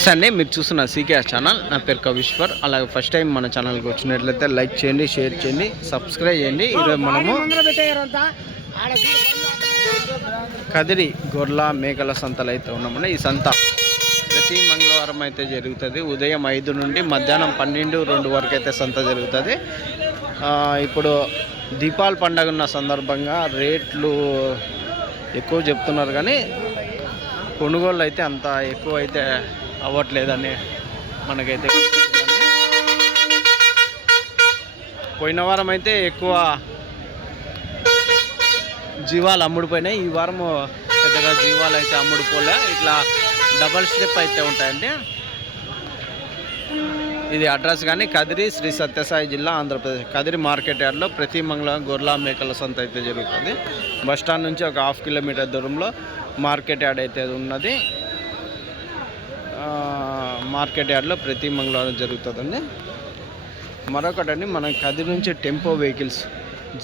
నమస్తే అండి, మీరు చూస్తున్న సీకేఆర్ ఛానల్. నా పేరు కవిశ్వర్. అలాగే ఫస్ట్ టైం మన ఛానల్కి వచ్చినట్లయితే లైక్ చేయండి, షేర్ చేయండి, సబ్స్క్రైబ్ చేయండి. ఈరోజు మనము కదిరి గొర్రెల మేకల సంతలు అయితే ఉన్నామండి. ఈ సంత ప్రతి మంగళవారం అయితే జరుగుతుంది. ఉదయం 5 నుండి మధ్యాహ్నం 12-2 వరకు అయితే సంత జరుగుతుంది. ఇప్పుడు దీపావళి పండుగ ఉన్న సందర్భంగా రేట్లు ఎక్కువ చెప్తున్నారు, కానీ కొనుగోళ్ళు అయితే అంత ఎక్కువ అయితే అవ్వట్లేదని మనకైతే పోయిన వారం అయితే ఎక్కువ జీవాలు అమ్ముడుపోయినాయి. ఈ వారం పెద్దగా జీవాలు అయితే అమ్ముడుపోలే. ఇట్లా డబల్ స్టెప్ అయితే ఉంటాయండి. ఇది అడ్రస్ కానీ కదిరి శ్రీ సత్యసాయి జిల్లా ఆంధ్రప్రదేశ్. కదిరి మార్కెట్ యార్డ్లో ప్రతి మంగళవారం గొర్రెల మేకల సంత అయితే జరుగుతుంది. బస్టాండ్ నుంచి ఒక 1/2 కిలోమీటర్ దూరంలో మార్కెట్ యార్డ్ అయితే ఉన్నది. మార్కెట్ యార్డ్లో ప్రతి మంగళవారం జరుగుతుందండి. మరొకటండి, మనం కదిరి నుంచి టెంపో వెహికల్స్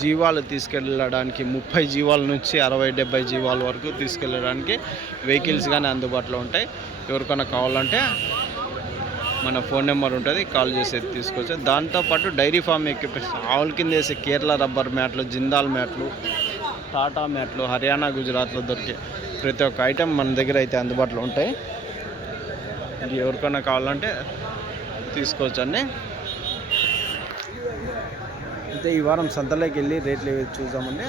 జీవాలు తీసుకెళ్ళడానికి 30 జీవాల నుంచి 60-70 జీవాల వరకు తీసుకెళ్ళడానికి వెహికల్స్ కానీ అందుబాటులో ఉంటాయి. ఎవరికైనా కావాలంటే మన ఫోన్ నెంబర్ ఉంటుంది, కాల్ చేసి తీసుకోవచ్చు. దాంతోపాటు డైరీ ఫామ్ ఎక్విప్మెంట్స్, ఆవుల కింద వేసే కేరళ రబ్బర్ మ్యాట్లు, జిందాల్ మ్యాట్లు, టాటా మ్యాట్లు, హర్యానా గుజరాత్లో దొరికే ప్రతి ఒక్క ఐటెం మన దగ్గర అయితే అందుబాటులో ఉంటాయి. ఇది ఎవరికైనా కావాలంటే తీసుకోవచ్చు అండి. అయితే ఈ వారం సంతలోకి వెళ్ళి రేట్లు చూద్దామండి.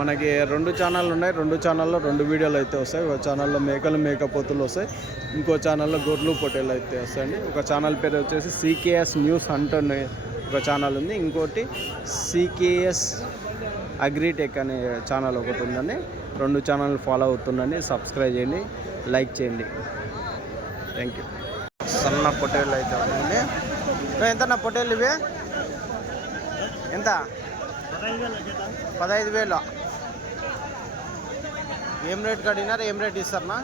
మనకి 2 ఛానళ్ళు ఉన్నాయి. 2 ఛానల్లో 2 వీడియోలు అయితే వస్తాయి. ఒక ఛానల్లో మేకలు మేకపోతులు వస్తాయి, ఇంకో ఛానల్లో గొర్రెలు పొట్టేలు అయితే వస్తాయండి. ఒక ఛానల్ పేరు వచ్చేసి సీకేఎస్ న్యూస్ హంట్ అనే ఒక ఛానల్ ఉంది. ఇంకోటి సీకేఎస్ అగ్రిటెక్ అనే ఛానల్ ఒకటి ఉందండి. 2 ఛానల్ ఫాలో అవుతుందండి. సబ్స్క్రైబ్ చేయండి, లైక్ చేయండి. Thank you. సన్న పొట్టేళ్ళు అయితే ఉందండి. ఎంత నా పొట్టేళ్ళు ఇవి? ఎంత? 15,000. ఏం రేట్కి అడిగినారు? ఏం రేట్ ఇస్తారన్నా?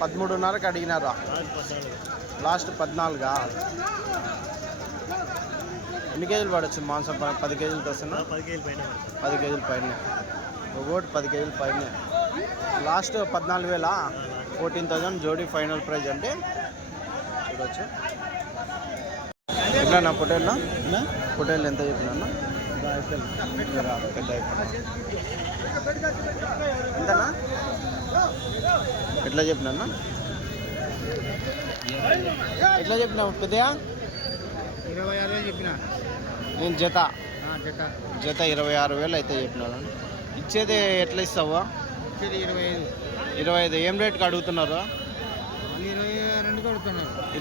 13,500కి అడిగినారా? లాస్ట్ 14. ఎన్ని కేజీలు పడవచ్చు మాంసం? 10 కేజీలతో వస్తున్నా? 10 కేజీల పైన. ఒకటి 10 కేజీల పైన. లాస్ట్ 14,000. 14,000 జోడీ ఫైనల్ ప్రైజ్ అంటే చూడవచ్చు. ఎట్లా నా పొట్టేళ్ళ పొట్టేళ్ళు ఎంత చెప్పినా? పెద్ద ఎంతనా? ఎట్లా చెప్పినా? ఎట్లా చెప్పినా పెద్దయా? 26,000 చెప్పిన నేను. జత 26,000 అయితే చెప్పినాను. ఇచ్చేది ఎట్లా ఇస్తావా? 25. ఏం రేట్కి అడుగుతున్నారు?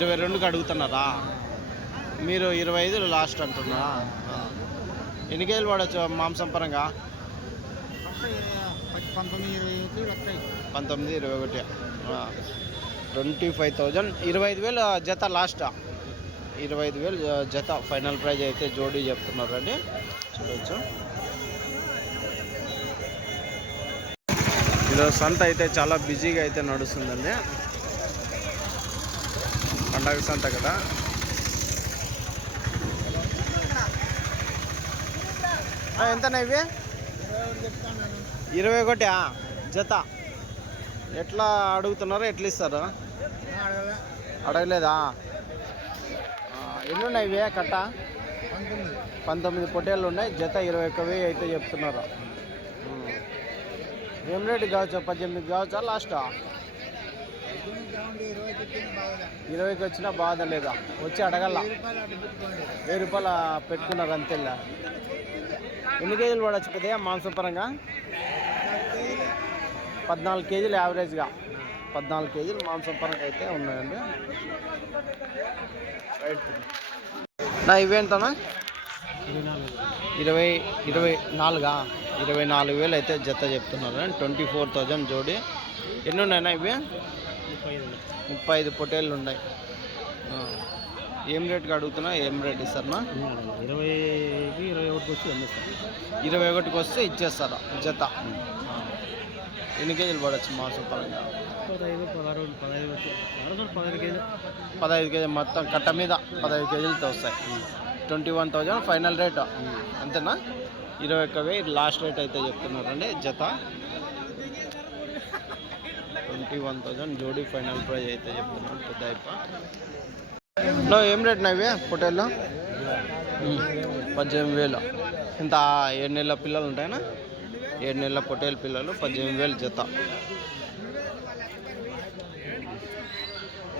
22కి అడుగుతున్నారా? మీరు 25 లాస్ట్ అంటున్నారా? ఎన్ని కేజీలు పడవచ్చు మాంసం పరంగా? 19-21. 25,000. 25,000 జత లాస్ట్. 25,000 జత ఫైనల్ ప్రైజ్ అయితే జోడీ చెప్తున్నారండి. చూడవచ్చు. ఈరోజు సంత అయితే చాలా బిజీగా అయితే నడుస్తుందండి. పండగ సంత కదా. ఎంతనా ఇవి? 21 జత. ఎట్లా అడుగుతున్నారో? ఎట్లా ఇస్తారు? అడగలేదా? ఎన్ని ఉన్నాయి ఇవి? కట్ట 19 పొట్టేళ్ళు ఉన్నాయి. జత 21,000 అయితే చెప్తున్నారు. ఏం రేటు కావచ్చు? 18 కావచ్చా లాస్ట్? 20కి వచ్చినా బాధ లేదా? వచ్చి అడగల. 1000 రూపాయలు పెట్టుకున్నారు అంతేలా. ఎన్ని కేజీలు పడవచ్చు పెద్దగా మాంసం పరంగా? 14 కేజీలు యావరేజ్గా. 14 కేజీలు మాంసం పరంగా అయితే ఉన్నాయండి. రైట్ నా ఇవేంతనా? 24,000 అయితే జత చెప్తున్నారు. 24,000 జోడీ. ఎన్ని ఉన్నాయన్నా ఇవి? 35 పొట్టేళ్ళు ఉన్నాయి. ఏం రేట్కి అడుగుతున్నా? ఏం రేట్ ఇస్తారన్నా? 21కి వస్తే ఇచ్చేస్తారా జత? ఎన్ని కేజీలు పడవచ్చు మాంసం పరంగా? 15 కేజీలు మొత్తం కట్ట మీద 15 కేజీలతో వస్తాయి. 21,000 ఫైనల్ రేట్ అంతేనా? 21,000 లాస్ట్ రేట్ అయితే చెప్తున్నారండి జత. 21,000 జోడీ ఫైనల్ ప్రైజ్ అయితే చెప్తున్నాను పెద్ద అయిపో. ఏం రేట్ ఇవి పొట్టేళ్ళు? 18,000. ఇంత 7 నెలల పిల్లలు ఉంటాయనా? 7 నెలల పొట్టేలు పిల్లలు 18,000 జత.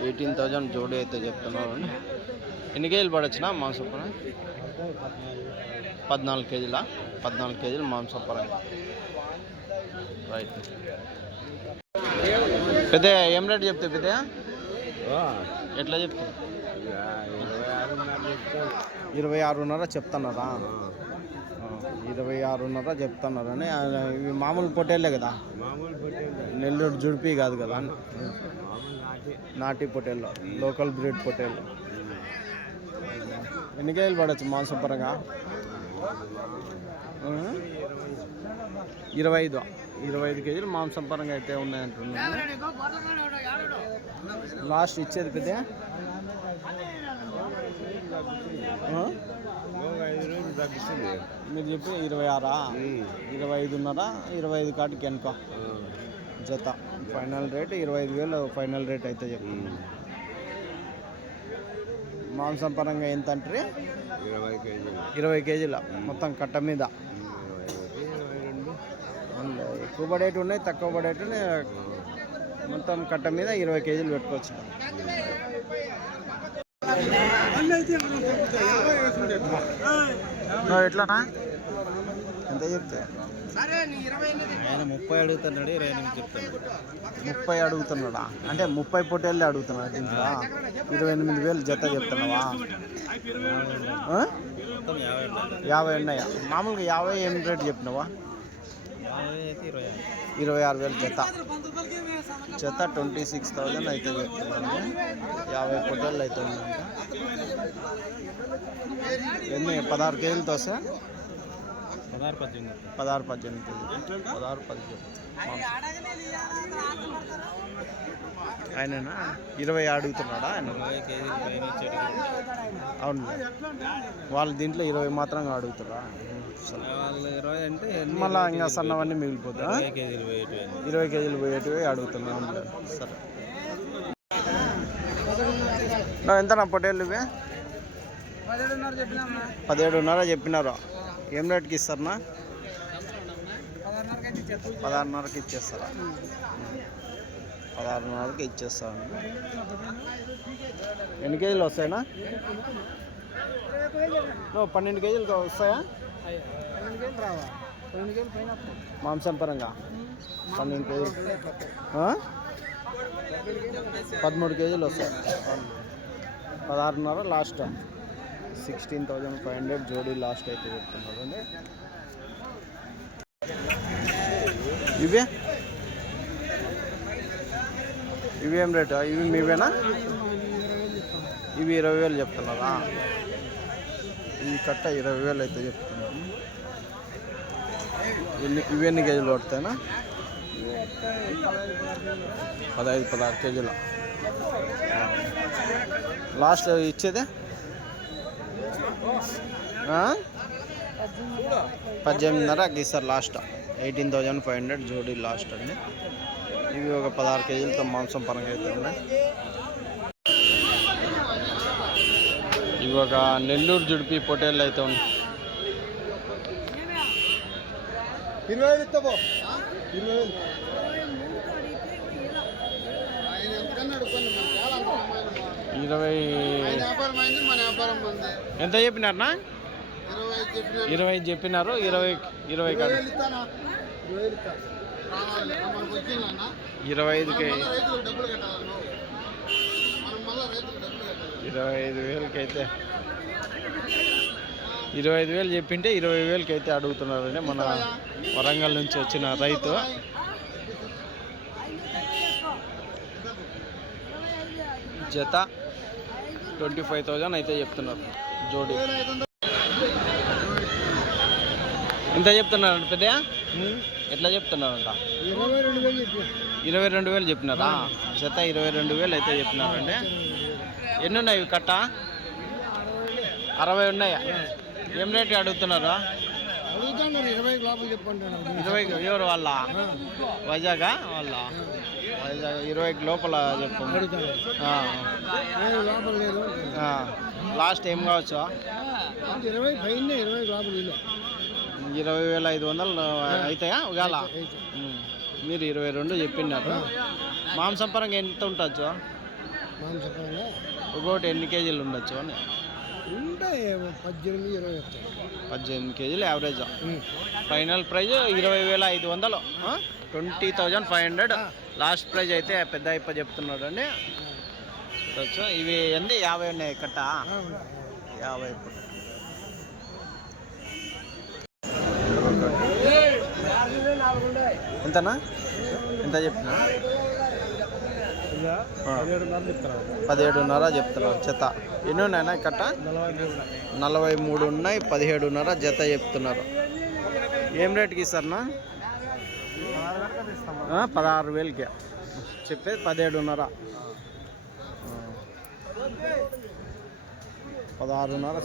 18,000 జోడీ అయితే చెప్తున్నారు. ఎన్ని కేజీలు పడొచ్చునా మాంసపరం? 14 కేజీలా? 14 కేజీలు మాంసపరం. రైట్. పెద్ద ఏం రేట్ చెప్తే పెద్ద ఎట్లా చెప్తా? 26,500 చెప్తున్నారా? 26,500 చెప్తున్నారని. ఇవి మామూలు పొట్టేళ్ళే కదా, నెల్లూరు జుడిపి కాదు కదా, నాటి పొట్టేళ్ళు, లోకల్ బ్రీడ్ పొట్టేళ్ళు. ఎన్ని కేజీలు పడవచ్చు మాంసపరంగా? 25 కేజీలు మాంసం పరంగా అయితే ఉన్నాయంటున్నాను. లాస్ట్ ఇచ్చేది పెద్ద మీరు చెప్పి 26, 25,500, 25 కాటికి వెనుక జత. ఫైనల్ రేట్ 25,000 ఫైనల్ రేట్ అయితే చెప్తుంది. మాంసం పరంగా ఎంత అంటే 20 కేజీల మొత్తం కట్ట మీద. ఎక్కువ పడేటి ఉన్నాయి, తక్కువ పడేటి ఉన్నాయి. మొత్తం కట్ట మీద 20 కేజీలు పెట్టుకోవచ్చు. ఎట్లానా ఎంత చెప్తే? ఆయన 30 అడుగుతున్నాడు, 28 చెప్తాడు. 30 అడుగుతున్నాడా? అంటే 30 పొట్టేళ్ళే అడుగుతున్నాడు. దీంట్లో 28,000 జత చెప్తున్నావా? 50 ఉన్నాయా? మామూలుగా 50 ఏం రేట్ చెప్పినావా? 26,000 జత. జత 26,000 అయితే చెప్తున్నాను. 50 పొట్టేళ్ళు అయితే ఉందంట. ఎన్ని 16 కేజీలతో వస్తా? 16-18 కేజీలు. 16-18. ఆయననా 20 అడుగుతున్నాడా ఆయన? అవును, వాళ్ళు దీంట్లో 20 మాత్రంగా అడుగుతారా? మళ్ళీ ఇంకా సన్నవన్నీ మిగిలిపోతా. 20 కేజీలు పోయేటివి అడుగుతున్నాను. సరే, ఎంత నా పొట్టేళ్ళు ఇవి? 17,500 చెప్పినారు. ఏం రేట్కి ఇస్తారన్నా? 16,500కి ఇచ్చేస్తారా? 16,500కి ఇచ్చేస్తాను. ఎన్ని కేజీలు వస్తాయనా? 12 కేజీలు వస్తాయా మాంసం పరంగా? 12 కేజీలు, 13 కేజీలు వస్తాయి. 16,500 లాస్ట్. 16,500 జోడీ లాస్ట్ అయితే చెప్తున్నారు అండి. ఇవి ఏం రేటు? ఇవి మీవేనా? ఇవి 20,000 చెప్తున్నారా? ఈ కట్ట 20,000 అయితే చెప్తున్నారు. ఇవి ఎన్ని కేజీలు పడతాయినా? 15-16 కేజీల లాస్ట్ ఇచ్చేదే. 18,500కి ఇస్తారు లాస్ట్. 18,500 జోడీ లాస్ట్ అండి. ఇవి ఒక 16 కేజీలతో మాంసం పరంగా అయితే ఉన్నాయి. ఇవి ఒక నెల్లూరు జుడిపి పొట్టేళ్ళు అయితే ఉన్నాయి. 20 ఎంత చెప్పినారన్నా? 20 చెప్పినారు. 20 కాదు, 25కి 25,000కి అయితే 25,000 చెప్పింటే 20,000కి అయితే అడుగుతున్నారండి మన వరంగల్ నుంచి వచ్చిన రైతు. జత 25,000 అయితే చెప్తున్నారు జోడీ. ఎంత చెప్తున్నారండి పెద్ద? ఎట్లా చెప్తున్నారంట? 22,000 చెప్పినారా? జత 22,000 అయితే చెప్పినారండి. ఎన్ని ఉన్నాయి ఇవి కట్ట? 60 ఉన్నాయా? ఏం రేట్ అడుగుతున్నారా? అడుగుతున్నారు 20 లోపల చెప్పంటున్నారు 20 ఎవరు వాళ్ళ వైజాగా వాళ్ళ వైజాగ్ 20 లోపల చెప్పండి. లోపల లేదు లాస్ట్ ఏం కావచ్చు 20 పైన 20 లోపల లేదు 20,500 అవుతాయా ఒకవేళ మీరు 22 చెప్పినారు. మాంసం పరంగా ఎంత ఉండొచ్చు ఒకటి ఎన్ని కేజీలు ఉండొచ్చు అని ఉంటాయి 18-20 18 కేజీలు average. Final prize 20,500 20,500 last prize అయితే పెద్ద అయిపో చెప్తున్నాడు అండి. చూడొచ్చు ఇవి ఎన్ని 50 ఉన్నాయి కట్ట 50 ఎంతనా ఎంత చెప్తున్నా 17.5 చెప్తున్నారు జత. ఎన్ని ఉన్నాయన్నా కట్ట 43 ఉన్నాయి 17.5 జత చెప్తున్నారు. ఏం రేట్కి ఇస్తారన్నా 16,000కి చెప్పేది 17.5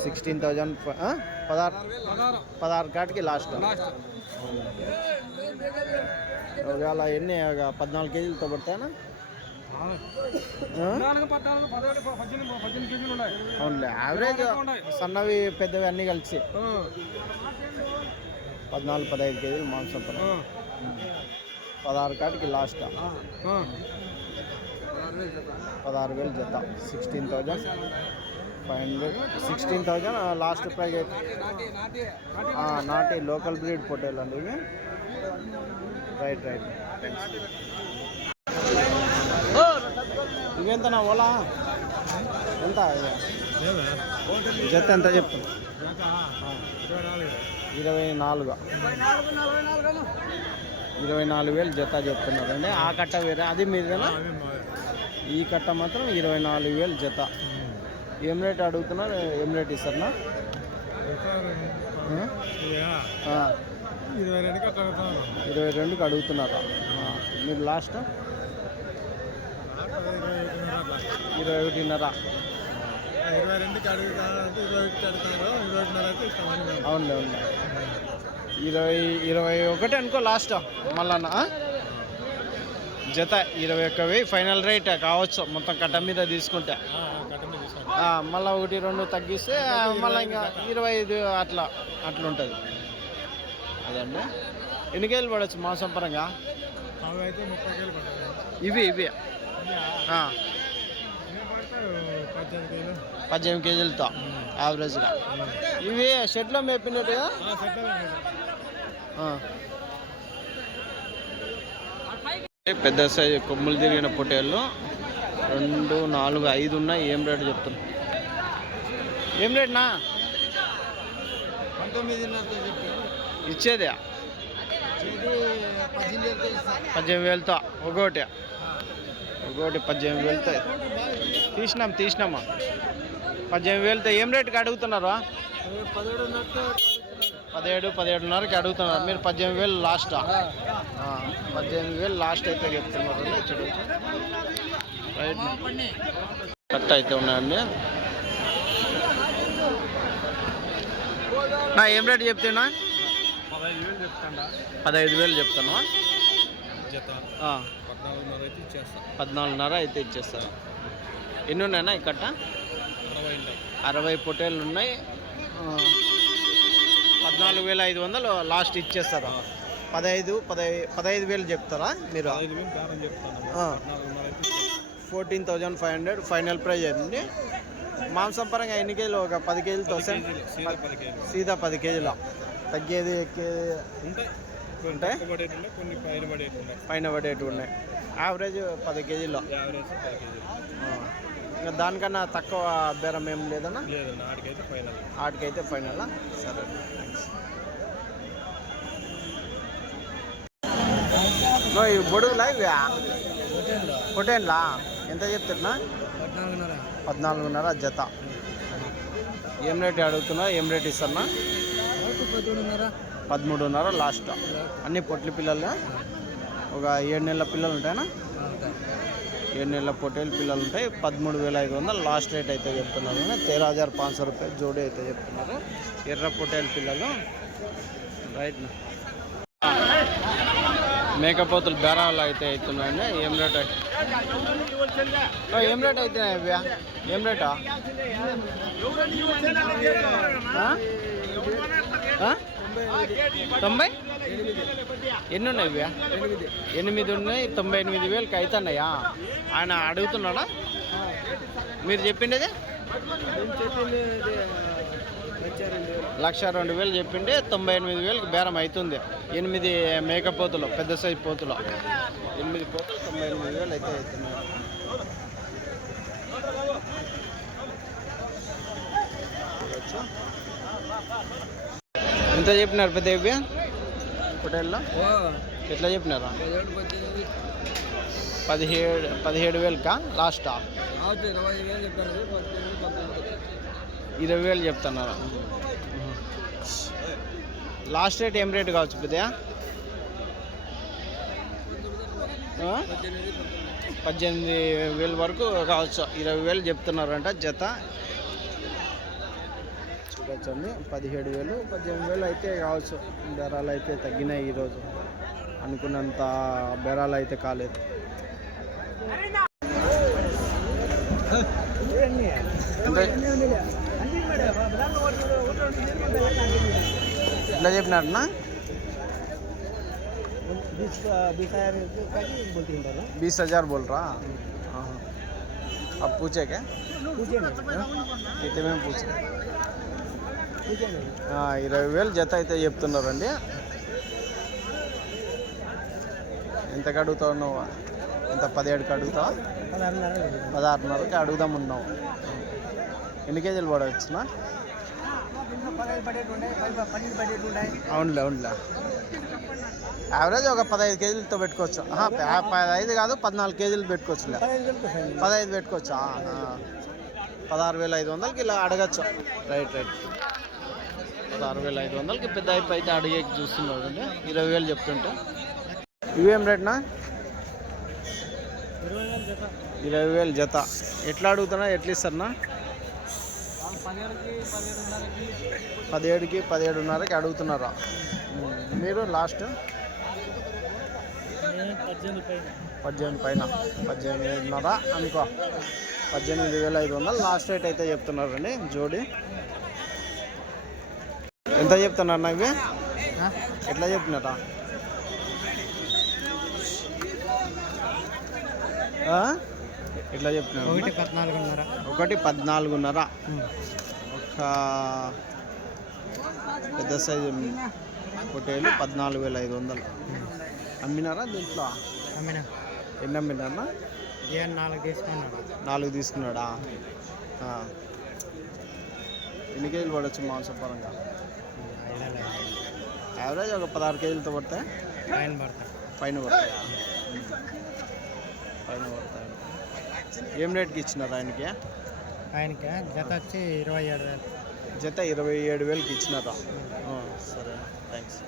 16.5 16,000 16 కాటికి లాస్ట్. ఒకవేళ ఎన్ని 14 కేజీలతో పడతాయనా అవునులే యావరేజ్ సన్నవి పెద్దవి అన్నీ కలిసి 14-15 కేజీలు మాంసం 16 కాటికి లాస్ట్ 16,000 జత 16,500 16,000 లాస్ట్ ప్రైజ్ అయితే నాటి లోకల్ బ్రీడ్ పొట్టేలు అండి ఇవి. రైట్ ఇవెంతనా ఓలా ఎంత జత ఎంత చెప్తున్నా 24,000 జత చెప్తున్నారు అండి. ఆ కట్ట వేరే అది మీదేనా? ఈ కట్ట మాత్రం 24,000 జత. ఏం రేట్ అడుగుతున్నారు ఏం రేట్ ఇస్తారనా 22కి అడుగుతున్నారా మీరు లాస్ట్ 21.5 అవునులే 21 అనుకో లాస్ట్ మళ్ళా జత 21,000 ఫైనల్ రేట్ కావచ్చు మొత్తం కట్ట మీద తీసుకుంటే. మళ్ళీ 1-2 తగ్గిస్తే మళ్ళీ ఇంకా 25 అట్లా ఉంటుంది. అదండి ఎన్ని కేజీలు పడవచ్చు మాంసం పరంగా ఇవి 18 కేజీలతో యావరేజ్గా. ఇవి షెడ్లో మేపినట్టుగా పెద్ద సైజు కొమ్ములు తిరిగిన పొట్టేళ్ళు 2, 4, 5 ఉన్నాయి. ఏం రేటు చెప్తున్నా ఏం రేట్నా 19,500 ఇచ్చేదే 18,000తో ఒకటి 18,000తో తీసినామా 18,000తో. ఏం రేటుకి అడుగుతున్నారు 17-17.5కి అడుగుతున్నారు. మీరు 18,000 లాస్ట్ 18,000 లాస్ట్ అయితే చెప్తున్నారు. చూడవచ్చు రైట్ కట్ అయితే ఉన్నాయండి. ఏం రేటు చెప్తున్నా 15,000 చెప్తాను 14.5 అయితే ఇచ్చేస్తారు. ఎన్ని ఉన్నాయన్నా ఈ కట్ట 60 పొట్టేళ్ళు ఉన్నాయి. 14,500 లాస్ట్ ఇచ్చేస్తారా 15,000 చెప్తారా మీరు 14,500 ఫైనల్ ప్రైజ్ అయింది. మాంసం పరంగా ఎన్ని కేజీలు ఒక 10 కేజీలతో సీదా 10 కేజీలు తగ్గేది ఎక్కేది ఉంటాయి పైన పడేటివి ఉన్నాయి. యావరేజ్ 10 కేజీలు. ఇంకా దానికన్నా తక్కువ బేరం ఏం లేదన్నా ఆటికైతే ఫైనల్. సరే థ్యాంక్స్. ఈ బొడుగులా ఇవి పొటేన్లా ఎంత చెప్తున్నా 14.5 జత. ఏం రేట్ అడుగుతున్నా ఏం రేట్ ఇస్తున్నా 13.5 లాస్ట్. అన్ని పొట్లి పిల్లలు ఒక 7 నెలల పిల్లలు ఉంటాయనా 7 నెలల పొట్టేలు పిల్లలు ఉంటాయి. 13,500 లాస్ట్ రేట్ అయితే చెప్తున్నారు. 13,500 రూపాయలు జోడీ అయితే చెప్తున్నారు. ఎర్ర పొట్టేలు పిల్లలు రైట్ మేకపోతులు బేరాలు అయితే అవుతున్నాయండి. ఏం రేట్ ఏం రేట్ అవుతున్నాయి ఇవ్యా? ఏం రేటా? తొంభై ఎన్ని ఉన్నాయి ఇవ్యా? 8 ఉన్నాయి. 98,000కి అవుతున్నాయా? ఆయన అడుగుతున్నాడా? మీరు చెప్పిండేది 1,02,000 చెప్పిండే. 98,000కి బేరం అవుతుంది. 8 మేకపోతులు, పెద్ద సైజు పోతులు, 8 పోతులు 98,000 అయితే అవుతున్నాయి. ఎంత చెప్పినారు పెద్ద ఇవి హోటల్లో? ఎట్లా చెప్పినారా? 17,000కా లాస్టా? 20,000 చెప్తున్నారు. లాస్ట్ రేట్ ఏం రేట్ కావచ్చు పెద్దయా? 18,000 వరకు కావచ్చు. 20,000 చెప్తున్నారంట జత. చూడొచ్చండి. 17,000 18,000 అయితే కావచ్చు. బేరాలు అయితే తగ్గినాయి ఈరోజు. అనుకున్నంత బేరాలు అయితే కాలేదు. ఎట్లా చెప్పినారన్నా? 20,000 बोल रहा? अब पूछे क्या? कितने में पूछे? 20,000 జత అయితే చెప్తున్నారండి. ఎంతకు అడుగుతావు నువ్వు? ఎంత 17కి అడుగుతావా? 16.5కి అడుగుదాం ఉన్నావు. ఎన్ని కేజీలు పడవచ్చునా? అవునులే యావరేజ్ ఒక 15 కేజీలతో పెట్టుకోవచ్చు. 15 కాదు 14 కేజీలు పెట్టుకోవచ్చు. 15 పెట్టుకోవచ్చా? 16,500కి ఇలా అడగచ్చు. రైట్ 16,500కి పెద్ద అయితే అడిగే చూస్తున్నారు అండి. 20,000 చెప్తుంటే. ఇవేం రేట్నా? 20,000 జత. ఎట్లా అడుగుతున్నా? ఎట్లా ఇస్తారన్నా? 17కి 17.5కి అడుగుతున్నారా? మీరు లాస్ట్ 18 పైన 18.5 అనుకో. 18,500 లాస్ట్ రేట్ అయితే చెప్తున్నారండి. జోడి ఎంత చెప్తున్నారు ఇవి? ఎట్లా చెప్పినారా? ఎట్లా చెప్తున్నారు? 1,14.5. ఒక పెద్ద సైజు పొట్టేలు 14,500. అమ్మినారా దీంట్లో? ఎన్ని అమ్మినారా? 4 తీసుకున్నాడా? ఎన్ని కేజీలు పడవచ్చు మాంసపరంగా? యావరేజ్ ఒక 16 కేజీలతో పడతాయి. పైన పడతాయా? పైన పడతాయి. ఏం రేట్కి ఇచ్చినారు ఆయనకి? జత వచ్చి 27,000. జత 27,000కి ఇచ్చినారా? సరే థ్యాంక్స్.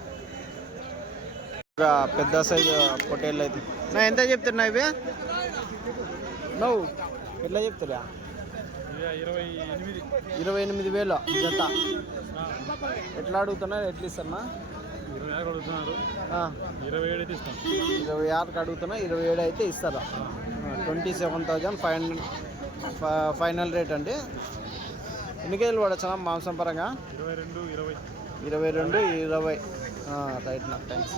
పెద్ద సైజు పొట్టేళ్ళు అయితే ఎంత చెప్తున్నా ఇవి? నువ్వు ఎట్లా చెప్తారా? 28,000 జత. ఎట్లా అడుగుతున్నారు? ఎట్లా ఇస్తారన్నా? 26కి అడుగుతున్నా. 27 అయితే ఇస్తారా? 27,500 ఫైనల్ రేట్ అండి. ఎన్ని కేజీలు పడచ్చా మాంసం పరంగా? 22, 20. రైట్ నా థ్యాంక్స్.